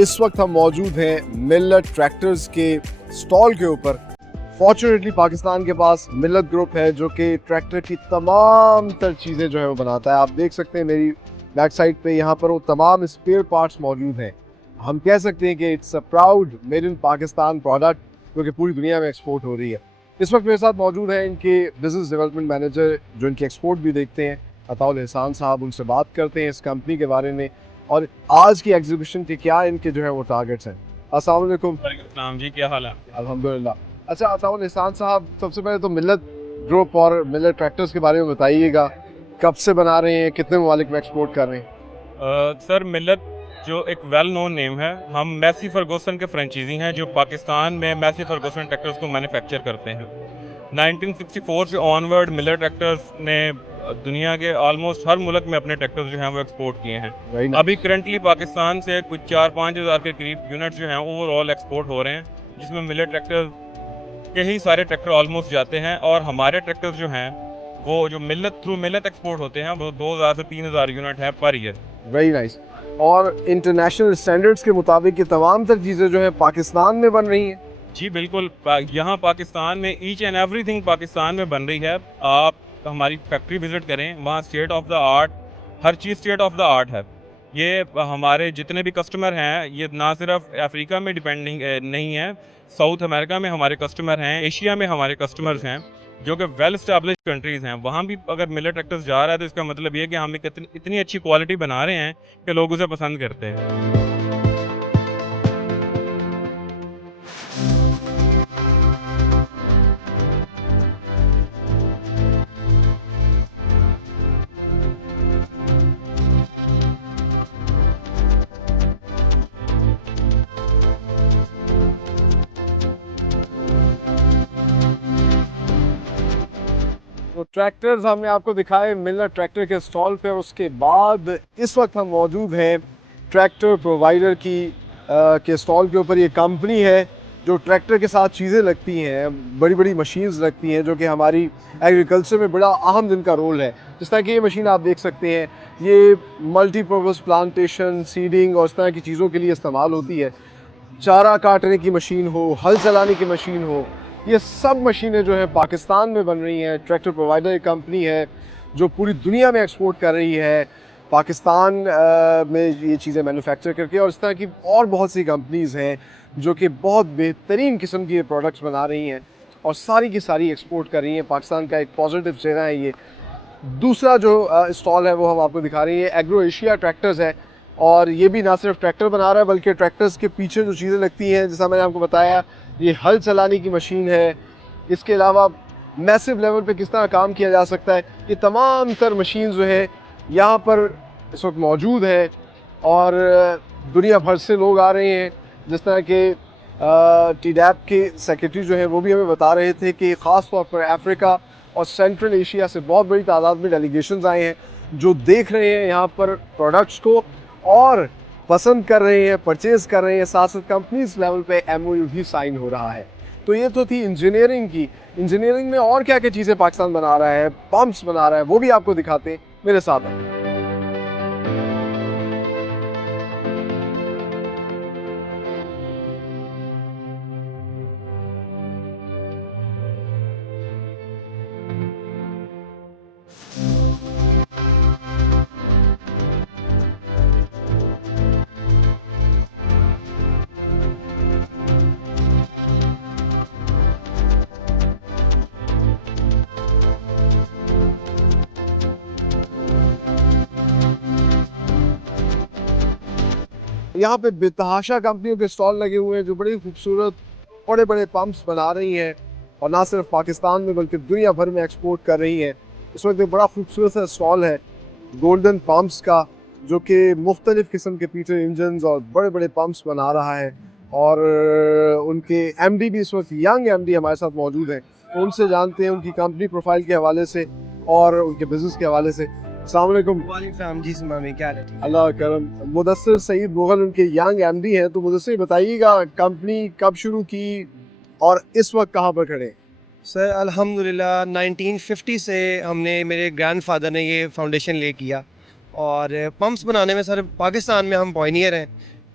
इस वक्त हम मौजूद हैं मिल्लत ट्रैक्टर्स के स्टॉल के ऊपर। फॉर्चुनेटली पाकिस्तान के पास मिल्लत ग्रुप है जो कि ट्रैक्टर की तमाम तर चीज़ें जो है वो बनाता है। आप देख सकते हैं मेरी बैक साइड पे यहाँ पर वो तमाम स्पेयर पार्ट्स मौजूद हैं। हम कह सकते हैं कि it's a proud made in Pakistan product जो कि पूरी दुनिया में एक्सपोर्ट हो रही है। इस वक्त मेरे साथ मौजूद है इनके बिजनेस डेवलपमेंट मैनेजर जो इनकी एक्सपोर्ट भी देखते हैं, अताउल एहसान साहब। उनसे बात करते हैं इस कंपनी के बारे में और आज की एग्जीबिशन के क्या इनके जो है वो टारगेट्स हैं। अस्सलाम वालेकुम। वालेकुम जी, क्या हाल है? अल्हम्दुलिल्लाह। अच्छा अताउल एहसान साहब, सबसे पहले तो मिल्लत ग्रुप और मिल्लत ट्रैक्टर्स के बारे में बताइएगा, कब से बना रहे हैं, कितने ममालिक में एक्सपोर्ट कर रहे हैं? सर, मिल्लत जो एक वेल नोन नेम है, हम मैसी फर्गूसन के फ्रेंचाइजी हैं जो पाकिस्तान में मैसी फर्गूसन ट्रैक्टर्स को मैन्युफैक्चर करते हैं। 1964 से ऑनवर्ड मिल्लत ट्रैक्टर्स ने दुनिया के ऑलमोस्ट हर मुल्क में अपने ट्रैक्टर्स जो हैं वो एक्सपोर्ट किए हैं। Very nice. अभी करंटली पाकिस्तान से कुछ 4-5 हज़ार के करीब यूनिट्स जो हैं ओवरऑल एक्सपोर्ट हो रहे हैं, जिसमें मिल्लत ट्रैक्टर्स के ही सारे ट्रैक्टर ऑलमोस्ट जाते हैं। और हमारे ट्रैक्टर्स जो हैं वो जो मिल्लत थ्रू मिल्लत एक्सपोर्ट होते हैं वो 2000 से 3000 यूनिट है पर ईयर। Very nice. और इंटरनेशनल स्टैंडर्ड्स के मुताबिक ये तमाम तर चीज़ें जो है पाकिस्तान में बन रही हैं। जी बिल्कुल, यहाँ पाकिस्तान में ईच एंड एवरीथिंग पाकिस्तान में बन रही है। आप हमारी फैक्ट्री विजिट करें, वहाँ state of the art, her cheese state of the art है। ये हमारे जितने भी कस्टमर हैं ये ना सिर्फ अफ्रीका में डिपेंडिंग नहीं है, साउथ अमेरिका में हमारे कस्टमर हैं, एशिया में हमारे कस्टमर्स हैं जो कि वेल स्टैब्लिश कंट्रीज़ हैं। वहाँ भी अगर मिल्लत ट्रैक्टर्स जा रहा है तो इसका मतलब ये है कि हम एक इतनी अच्छी क्वालिटी बना रहे हैं कि लोग उसे पसंद करते हैं। तो ट्रैक्टर्स हमने आपको दिखाए मिल्लत ट्रैक्टर के स्टॉल पे। उसके बाद इस वक्त हम मौजूद हैं ट्रैक्टर प्रोवाइडर की के स्टॉल के ऊपर। ये कंपनी है जो ट्रैक्टर के साथ चीज़ें लगती हैं, बड़ी बड़ी मशीन्स लगती हैं जो कि हमारी एग्रीकल्चर में बड़ा अहम इनका रोल है। जिस तरह की ये मशीन आप देख सकते हैं, ये मल्टीपर्पज़ प्लांटेशन, सीडिंग और इस तरह की चीज़ों के लिए इस्तेमाल होती है। चारा काटने की मशीन हो, हल चलाने की मशीन हो, ये सब मशीनें जो है पाकिस्तान में बन रही हैं। ट्रैक्टर प्रोवाइडर एक कंपनी है जो पूरी दुनिया में एक्सपोर्ट कर रही है पाकिस्तान में ये चीज़ें मैन्युफैक्चर करके। और इस तरह की और बहुत सी कंपनीज़ हैं जो कि बहुत बेहतरीन किस्म की प्रोडक्ट्स बना रही हैं और सारी की सारी एक्सपोर्ट कर रही हैं। पाकिस्तान का एक पॉजिटिव चेहरा है ये। दूसरा जो स्टॉल है वो हम आपको दिखा रहे हैं, ये एग्रो एशिया ट्रैक्टर्स है। और ये भी ना सिर्फ ट्रैक्टर बना रहा है बल्कि ट्रैक्टर्स के पीछे जो चीज़ें लगती हैं, जैसा मैंने आपको बताया, ये हल चलाने की मशीन है। इसके अलावा मैसिव लेवल पे किस तरह काम किया जा सकता है, ये तमाम तर मशीन जो है यहाँ पर इस वक्त मौजूद है। और दुनिया भर से लोग आ रहे हैं। जिस तरह के टीडैप के सेक्रेटरी जो हैं वो भी हमें बता रहे थे कि ख़ास तौर पर अफ्रीका और सेंट्रल एशिया से बहुत बड़ी तादाद में डेलीगेशंस आए हैं जो देख रहे हैं यहाँ पर प्रोडक्ट्स को और पसंद कर रहे हैं, परचेज़ कर रहे हैं। साथ साथ कंपनीज लेवल पे MOU भी साइन हो रहा है। तो ये तो थी इंजीनियरिंग की। इंजीनियरिंग में और क्या क्या चीज़ें पाकिस्तान बना रहा है, पंप्स बना रहा है, वो भी आपको दिखाते हैं। मेरे साथ हैं। यहाँ पे बेतहाशा कंपनियों के स्टॉल लगे हुए हैं जो बड़ी खूबसूरत बड़े बड़े पंप्स बना रही हैं और ना सिर्फ पाकिस्तान में बल्कि दुनिया भर में एक्सपोर्ट कर रही हैं। इस वक्त एक बड़ा खूबसूरत सा स्टॉल है गोल्डन पंप्स का, जो कि मुख्तलिफ़ किस्म के पीटर इंजन्स और बड़े बड़े पंप्स बना रहा है। और उनके MD भी इस वक्त यंग MD हमारे साथ मौजूद हैं। उनसे जानते हैं उनकी कंपनी प्रोफाइल के हवाले से और उनके बिज़नेस के हवाले से। अस्सलाम वालेकुम। जी सुनामी क्या हाल है? ठीक है। अल्लाह करम। मुदस्सिर सईद मुगल उनके यंग MD हैं। तो मुदस्सिर बताइएगा, कंपनी कब शुरू की और इस वक्त कहाँ पर खड़े हैं? सर अल्हम्दुलिल्लाह 1950 से हमने, मेरे ग्रैंडफादर ने ये फाउंडेशन ले किया। और पंप्स बनाने में सर पाकिस्तान में हम पॉइनियर हैं।